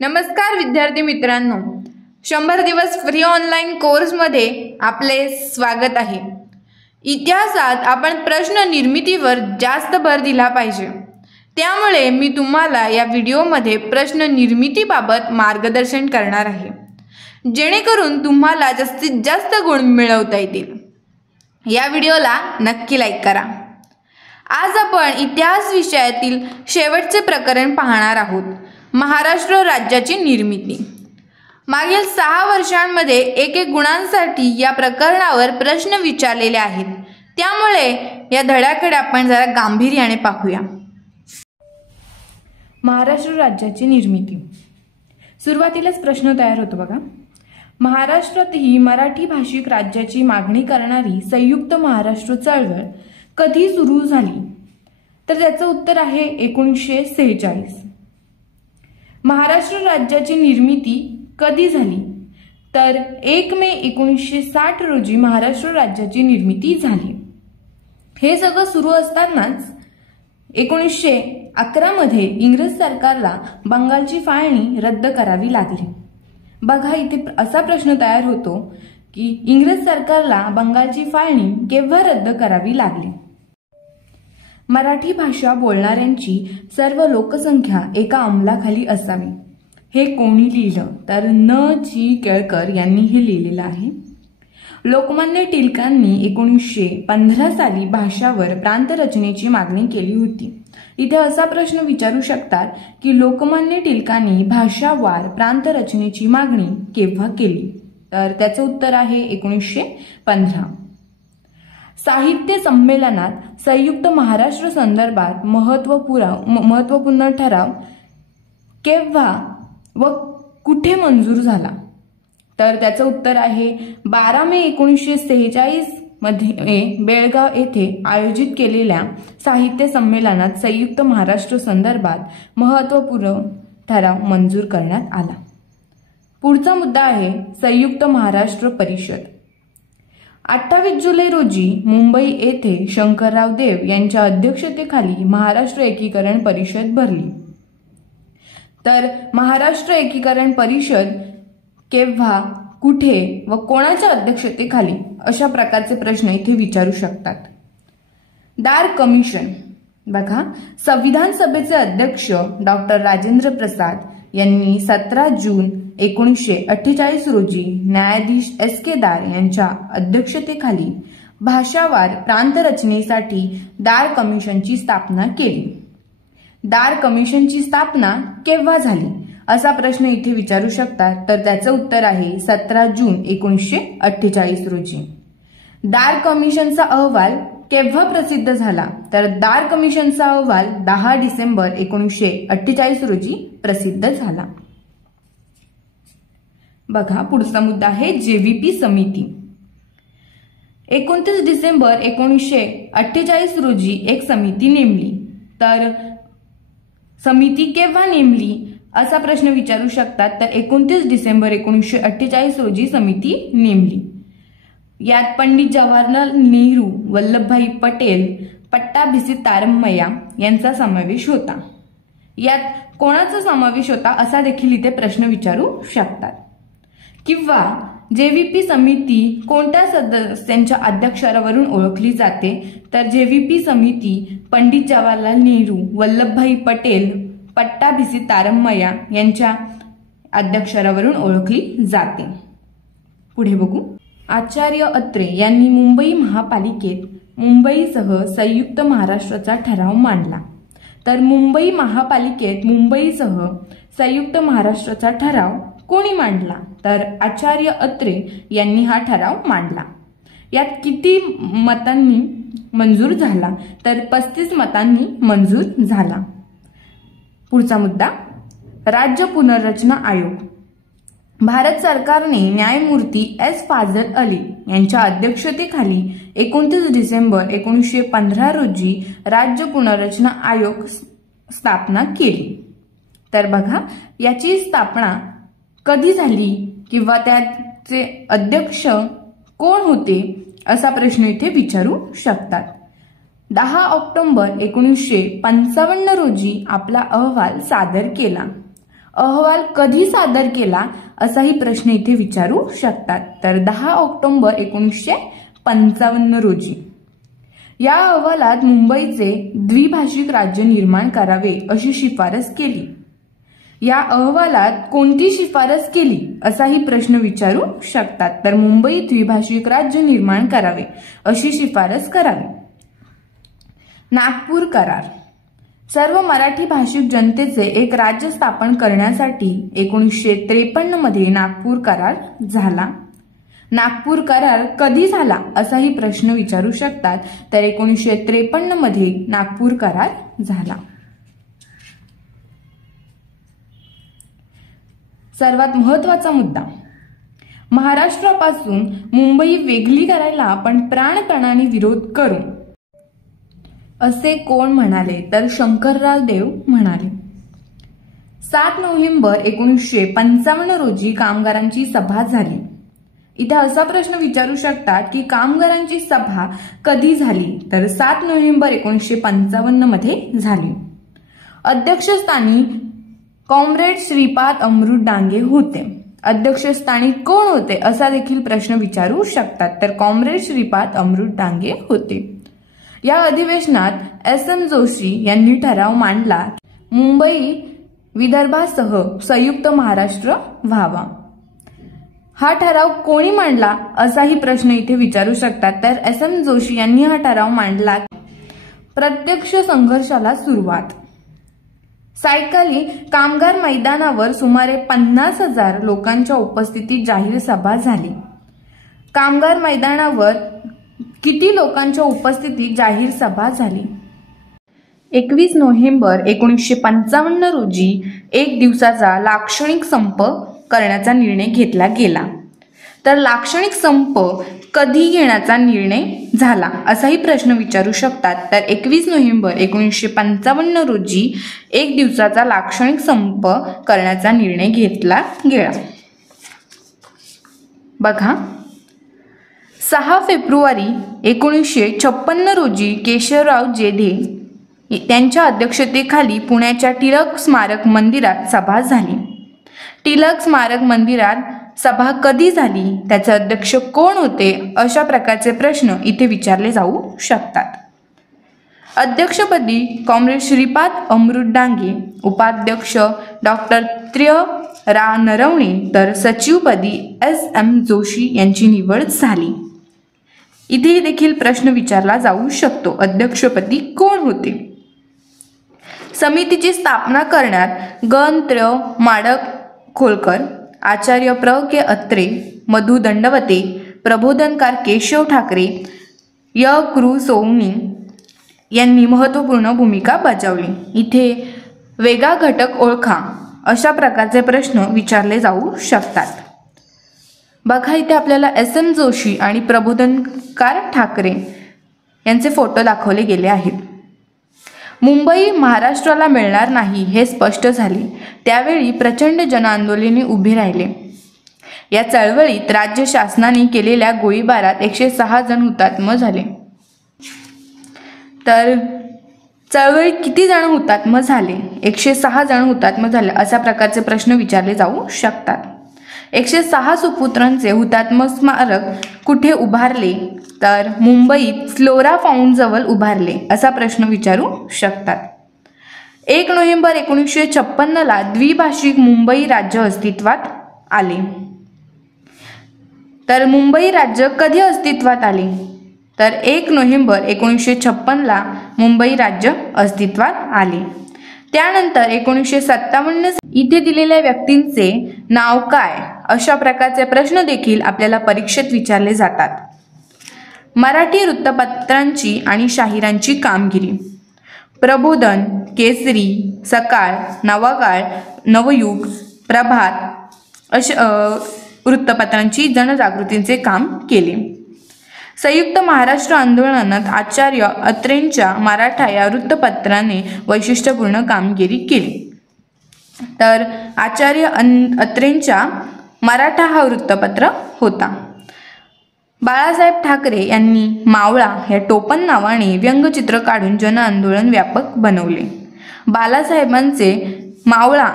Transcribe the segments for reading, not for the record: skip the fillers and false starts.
नमस्कार विद्यार्थी मित्रांनो, 100 दिवस फ्री ऑनलाईन कोर्समध्ये आपले स्वागत आहे। इतिहासात आपण प्रश्न निर्मितीवर जास्त भर दिला पाहिजे, त्यामुळे मी तुम्हाला या व्हिडिओमध्ये प्रश्न निर्मितीबाबत मार्गदर्शन करणार आहे, जेणेकरून तुम्हाला जास्तीत जास्त गुण मिळवता येतील। या व्हिडिओला नक्की लाईक करा। आज आपण इतिहास विषयातील शेवटचे प्रकरण पाहणार आहोत, महाराष्ट्र राज्याची निर्मिती। मागील 6 वर्षांमध्ये एक गुणांसाठी या प्रकरणावर प्रश्न विचारलेले आहेत, त्यामुळे या धड्याकडे आपण जरा गांभीर्याने पाहूया। महाराष्ट्र राज्याची निर्मिती। सुरुवातीलाच प्रश्न तयार होतो बघा। महाराष्ट्रात ही मराठी भाषिक राज्याची मागणी करणारी संयुक्त महाराष्ट्र चळवळ कधी सुरू झाली? तर त्याचं उत्तर आहे 1946। महाराष्ट्र राज्याची निर्मिती कधी झाली? तर 1 मे 1960 रोजी महाराष्ट्र राज्याची निर्मिती झाली। हे सगळं सुरू असतानाच 1911 मध्ये इंग्रज सरकारला बंगालची फाळणी रद्द करावी लागली। बघा, इथे असा प्रश्न तयार होतो की इंग्रज सरकारला बंगालची फाळणी केव्हा रद्द करावी लागली? मराठी भाषा बोलणाऱ्यांची सर्व लोकसंख्या एका अंमलाखाली असावी, हे कोणी लिहिलं? तर न.जी. केळकर यांनी हे लिहिलेलं आहे। लोकमान्य टिळकांनी 1915 साली भाषावर प्रांतरचनेची मागणी केली होती। इथे असा प्रश्न विचारू शकतात की लोकमान्य टिळकांनी भाषावार प्रांतरचनेची मागणी केव्हा केली? तर त्याचं उत्तर आहे 1915। साहित्य संमेलनात संयुक्त महाराष्ट्र संदर्भात महत्त्वपूर्ण ठराव केव्हा व कुठे मंजूर झाला? तर त्याचं उत्तर आहे 12 मे 1946 मध्ये बेळगाव येथे आयोजित केलेल्या साहित्य संमेलनात संयुक्त महाराष्ट्र संदर्भात महत्त्वपूर्ण ठराव मंजूर करण्यात आला। पुढचा मुद्दा आहे संयुक्त महाराष्ट्र परिषद। 28 जुलै रोजी मुंबई येथे शंकरराव देव यांच्या अध्यक्षतेखाली महाराष्ट्र एकीकरण परिषद भरली। तर महाराष्ट्र एकीकरण परिषद केव्हा, कुठे व कोणाच्या अध्यक्षतेखाली, अशा प्रकारचे प्रश्न इथे विचारू शकतात। दार कमिशन। बघा, संविधान सभेचे अध्यक्ष डॉक्टर राजेंद्र प्रसाद यांनी 17 जून 1948 रोजी न्यायाधीश S.K. दार यांच्या अध्यक्षतेखाली भाषावार प्रांतरचनेसाठी दार कमिशनची स्थापना केली। दार कमिशनची स्थापना केव्हा झाली असा प्रश्न इथे विचारू शकतात, तर त्याचं उत्तर आहे 17 जून 1948 रोजी। दार कमिशनचा अहवाल केव्हा प्रसिद्ध झाला? तर दार कमिशनचा अहवाल 10 डिसेंबर 1948 रोजी प्रसिद्ध झाला। बघा, पुढचा मुद्दा आहे जेव्हीपी समिती। 29 डिसेंबर 1948 रोजी एक समिती नेमली। तर समिती केव्हा नेमली असा प्रश्न विचारू शकतात, तर 29 डिसेंबर 1948 रोजी समिती नेमली। यात पंडित जवाहरलाल नेहरू, वल्लभभाई पटेल, पट्टाभिसी तारम्मय्या यांचा समावेश होता। यात कोणाचा समावेश होता असा देखील इथे प्रश्न विचारू शकतात। किंवा जेव्हीपी समिती कोणत्या सदस्यांच्या अध्यक्षावरून ओळखली जाते? तर जेव्हीपी समिती पंडित जवाहरलाल नेहरू, वल्लभभाई पटेल, पट्टाभिसी तारम्मय्या यांच्या अध्यक्षावरून ओळखली जाते। पुढे बघू। आचार्य अत्रे यांनी मुंबई महापालिकेत मुंबईसह संयुक्त महाराष्ट्राचा ठराव मांडला। तर मुंबई महापालिकेत मुंबईसह संयुक्त महाराष्ट्राचा ठराव कोणी मांडला? तर आचार्य अत्रे यांनी हा ठराव मांडला। यात किती मतांनी मंजूर झाला? तर 35 मतांनी मंजूर झाला। पुढचा मुद्दा, राज्य पुनर्रचना आयोग। भारत सरकारने न्यायमूर्ती S. फाजल अली यांच्या अध्यक्षतेखाली 29 डिसेंबर 1915 रोजी राज्य पुनर्रचना आयोग स्थापना केली। तर बघा, याची स्थापना कधी झाली किंवा त्याचे अध्यक्ष कोण होते असा प्रश्न इथे विचारू शकतात। 10 ऑक्टोबर 1955 रोजी आपला अहवाल सादर केला। अहवाल कधी सादर केला असाही प्रश्न इथे विचारू शकतात. तर 10 ऑक्टोबर 1955 रोजी. या अहवालात मुंबईचे द्विभाषिक राज्य निर्माण करावे अशी शिफारस केली. या अहवालात कोणती शिफारस केली असाही प्रश्न विचारू शकतात. तर मुंबई द्विभाषिक राज्य निर्माण करावे अशी शिफारस करावी. नागपूर करार. सर्व मराठी भाषिक जनतेचे एक राज्य स्थापन करण्यासाठी 1953 मध्ये नागपूर करार झाला. नागपूर करार कधी झाला असाही प्रश्न विचारू शकतात. तर 1953 मध्ये नागपूर करार झाला. सर्वात महत्वाचा मुद्दा, महाराष्ट्रापासून मुंबई वेगळी करायला आपण प्राणपणाने विरोध करू असे कोण म्हणाले? तर शंकरराव देव म्हणाले. 7 नोव्हेंबर 1955 रोजी कामगारांची सभा झाली. इथे असा प्रश्न विचारू शकतात की कामगारांची सभा कधी झाली? तर 7 नोव्हेंबर 1955 मध्ये झाली. अध्यक्षस्थानी कॉम्रेड श्रीपाद अमृत डांगे होते. अध्यक्षस्थानी कोण होते असा देखील प्रश्न विचारू शकतात. तर कॉम्रेड श्रीपाद अमृत डांगे होते. या अधिवेशनात SM जोशी यांनी ठराव मांडला की मुंबई विदर्भासह संयुक्त महाराष्ट्र व्हावा. हा ठराव कोणी मांडला असाही प्रश्न इथे विचारू शकतात. तर SM जोशी यांनी हा ठराव मांडला. प्रत्यक्ष संघर्षाला सुरुवात. सायकाली कामगार मैदानावर सुमारे 50,000 लोकांच्या उपस्थितीत जाहीर सभा झाली. कामगार मैदानावर किती लोकांच्या उपस्थितीत जाहीर सभा झाली? 21 नोव्हेंबर 1955 रोजी एक दिवसाचा लाक्षणिक संप करण्याचा निर्णय घेतला गेला. तर लाक्षणिक संप कधी घेण्याचा निर्णय झाला असाही प्रश्न विचारू शकतात. तर 21 नोव्हेंबर 1955 रोजी एक दिवसाचा लाक्षणिक संप करण्याचा निर्णय घेतला गेला. बघा, 6 फेब्रुवारी 1956 रोजी केशवराव जेधे त्यांच्या अध्यक्षतेखाली पुण्याच्या टिळक स्मारक मंदिरात सभा झाली. टिळक स्मारक मंदिरात सभा कधी झाली, त्याचे अध्यक्ष कोण होते, अशा प्रकारचे प्रश्न इथे विचारले जाऊ शकतात. अध्यक्षपदी कॉम्रेड श्रीपाद अमृत डांगे, उपाध्यक्ष डॉक्टर रा नरवणे, तर सचिवपदी SM जोशी यांची निवड झाली. इथे देखील प्रश्न विचारला जाऊ शकतो, अध्यक्षपदी कोण होते. समितीची स्थापना करण्यात माडखोलकर, आचार्य के अत्रे, मधु दंडवते, प्रबोधनकार केशव ठाकरे, कृ सोवनी यांनी महत्त्वपूर्ण भूमिका बजावली. इथे वेगळा घटक ओळखा अशा प्रकारचे प्रश्न विचारले जाऊ शकतात. बघा, इथे आपल्याला SM जोशी आणि प्रबोधनकार ठाकरे यांचे फोटो दाखवले गेले आहेत. मुंबई महाराष्ट्राला मिळणार नाही हे स्पष्ट झाले. त्यावेळी प्रचंड जनआंदोलने उभी राहिले. या चळवळीत राज्य शासनाने केलेल्या गोळीबारात 106 जण हुतात्मा झाले. तर चळवळीत किती जण हुतात्मा झाले? 106 जण हुतात्मा झाले अशा प्रकारचे प्रश्न विचारले जाऊ शकतात. 106 सुपुत्रांचे हुतात्मा स्मारक कुठे उभारले? तर मुंबईत फ्लोरा फाउंड जवळ उभारले असा प्रश्न विचारू शकतात. 1 नोव्हेंबर 1956 ला द्विभाषिक मुंबई राज्य अस्तित्वात आले. तर मुंबई राज्य कधी अस्तित्वात आले? तर 1 नोव्हेंबर 1956 ला मुंबई राज्य अस्तित्वात आले. त्यानंतर 1957 इथे दिलेल्या व्यक्तींचे नाव काय अशा प्रकारचे प्रश्न देखील आपल्याला परीक्षेत विचारले जातात. मराठी वृत्तपत्रांची आणि शाहिरांची कामगिरी. प्रबोधन, केसरी, सकाळ, नवाकाळ, नवयुग, प्रभात अशा वृत्तपत्रांची जनजागृतीचे काम केले. संयुक्त महाराष्ट्र आंदोलनात आचार्य अत्रेंच्या मराठा या वृत्तपत्राने वैशिष्ट्यपूर्ण कामगिरी केली. तर आचार्य अत्रेंच्या मराठा हा वृत्तपत्र होता. बाळासाहेब ठाकरे यांनी मावळा या टोपण नावाने व्यंगचित्र काढून जनआंदोलन व्यापक बनवले. बाळासाहेबांचे मावळा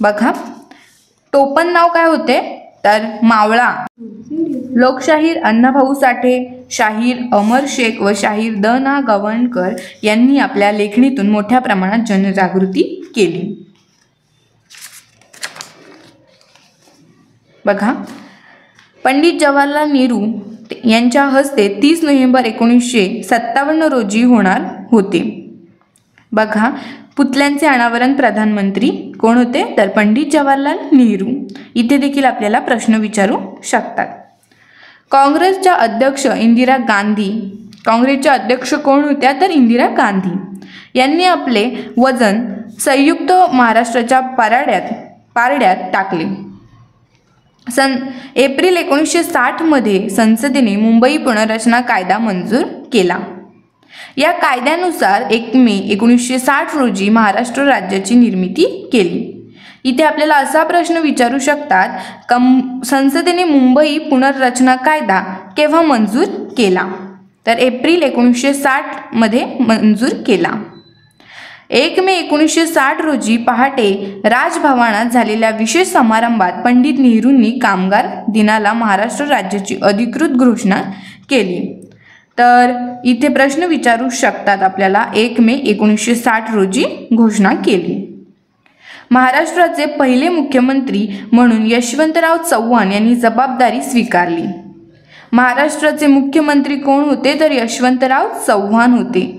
बघा, टोपण नाव काय होते तर मावळा. लोकशाहीर अण्णाभाऊ साठे, शाहीर अमर शेख व शाहीर द ना गवळणकर यांनी आपल्या लेखणीतून मोठ्या प्रमाणात जनजागृती केली. बघा, पंडित जवाहरलाल नेहरू यांच्या हस्ते 30 नोव्हेंबर 1957 रोजी होणार होते. बघा, पुतळ्यांचे अनावरण प्रधानमंत्री कोण होते तर पंडित जवाहरलाल नेहरू. इथे देखील आपल्याला प्रश्न विचारू शकतात. काँग्रेसच्या अध्यक्ष इंदिरा गांधी, काँग्रेसच्या अध्यक्ष कोण होत्या तर इंदिरा गांधी यांनी आपले वजन संयुक्त महाराष्ट्राच्या पारड्यात टाकले. एप्रिल 1960 मध्ये संसदेने मुंबई पुनर्रचना कायदा मंजूर केला. या कायद्यानुसार 1 मे 1960 रोजी महाराष्ट्र राज्याची निर्मिती केली. इथे आपल्याला असा प्रश्न विचारू शकतात, संसदेने मुंबई पुनर्रचना कायदा केव्हा मंजूर केला तर एप्रिल 1960 मध्ये मंजूर केला. 1 मे 1960 रोजी पहाटे राजभवनात झालेल्या विशेष समारंभात पंडित नेहरूंनी कामगार दिनाला महाराष्ट्र राज्याची अधिकृत घोषणा केली. तर इथे प्रश्न विचारू शकतात आपल्याला, 1 मे 1960 रोजी घोषणा केली. महाराष्ट्राचे पहिले मुख्यमंत्री म्हणून यशवंतराव चव्हाण यांनी जबाबदारी स्वीकारली. महाराष्ट्राचे मुख्यमंत्री कोण होते तर यशवंतराव चव्हाण होते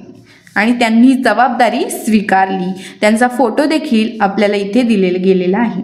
आणि त्यांनी जबाबदारी स्वीकारली. त्यांचा फोटो देखील आपल्याला इथे दिलेला गेलेला आहे.